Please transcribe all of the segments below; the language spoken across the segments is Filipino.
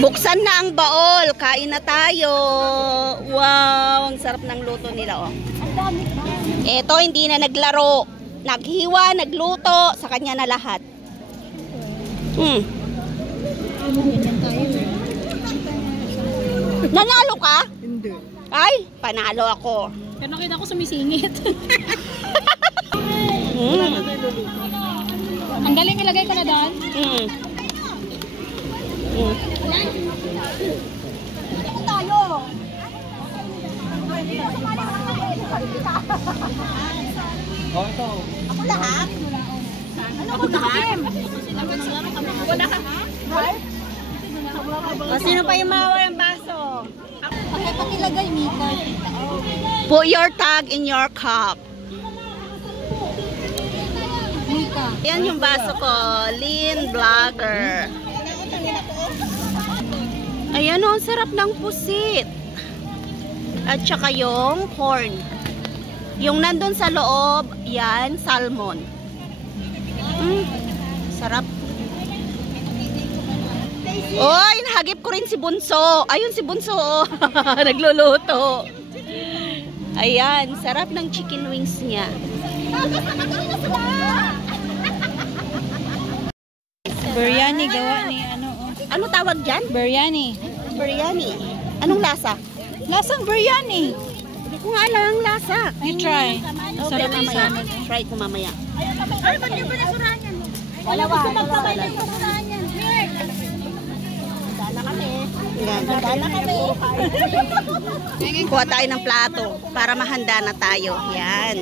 Buksan na ang baol. Kain na tayo. Wow, ang sarap ng luto nila, oh. Ito, hindi na naglaro. Naghiwa, nagluto. Sa kanya na lahat. Nanalo ka? Hindi. Ay, panalo ako. Kaya nakita ko sumisingit. Ang galing, ilagay ko na doon. Tayo. Ako lahat? Ano ko lahat? Wala ka? Sino pa yung mawawalang baso? Pati lagay, Mika. Put your tag in your cup. Mika. Yan yung baso ko. Lean Vlogger. Ayan o, ang sarap ng pusit. At saka yung corn. Yung nandun sa loob, yan, salmon. Sarap. Oy, nahagip ko rin si Bunso. Ayun si Bunso. Nagluluto. Ayan, sarap ng chicken wings niya. Biryani, gawa ni ano. Ano tawag dyan? Biryani. Biryani. Anong lasa? Lasang biryani. Hindi ko nga alam ang lasa. You try. Okay, mamaya. Try ko mamaya. Ay, ba't yung pinasurahan yan? Wala. Dala kami. Dala kami. Kuha tayo ng plato para mahanda na tayo. Yan.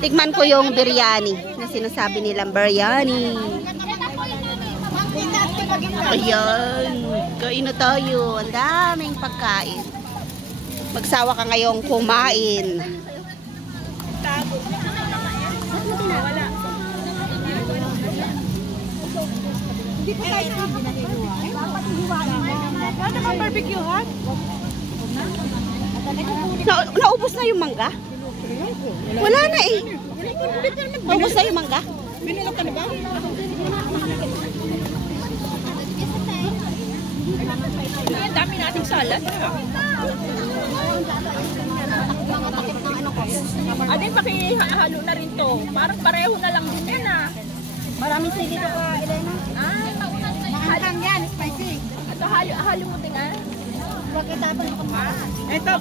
Tikman ko yung biryani na sinasabi nilang biryani. Ayan. Kain na tayo. Ang daming pagkain. Magsawa ka ngayong kumain. Hindi pa tayo ano bang barbecue ha? Naubos na yung mangga? Wala na eh. Naubos na yung mangga? Binulog ka na ba? Ang dami nating salad. Adin, pakihalo na rin to. Parang pareho na lang din yan ah. Maraming sili ka pa, Elena. Halang yan, spicy. Ito halo mo din ah. Ito,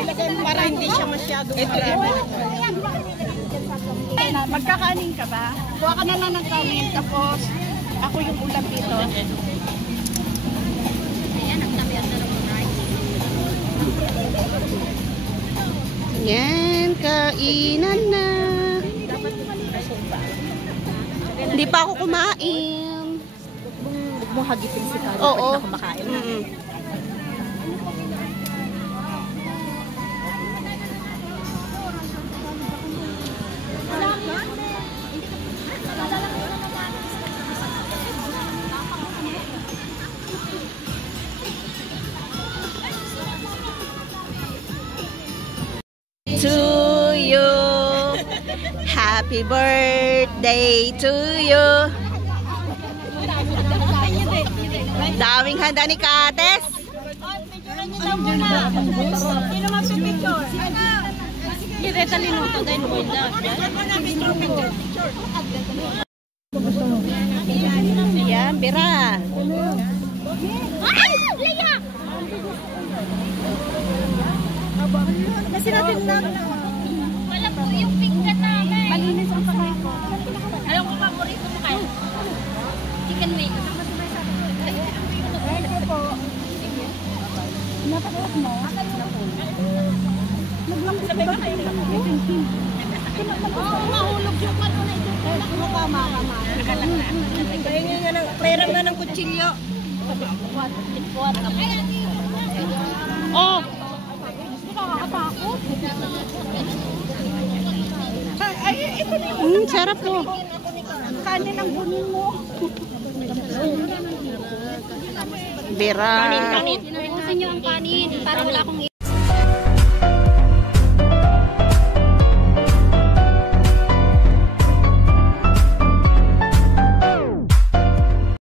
ilagay mo para hindi siya masyado marami. Magkakanin ka ba? Kuha ka na lang ng kanin, tapos ako yung ulam dito. Yan, kainan na. Hindi pa ako kumain. Huwag mo hagipin si Kali Oo. pag nakumakain. To you. Happy birthday to you. Daming handa ni Kates. Sino mag-picture? Hindi, talinuto dahil mo na. Ayan, bira. Ay! Leia! Kasi natin na wala po yung pinggan namin. Malinis ang pagkain ko. Alam ko paborito mo kayo? Chicken wing. Ay po. Napakot mo? Sabay ba kayo? Oo, mahulog yung ano na ito. Kama. Kaya nga ng pera nga ng kutsilyo. Oh, Nakakatakot. Ay, ito na yung sarap po. kanin ng bunin mo. Bira. Gusto nyo ang kanin para wala akong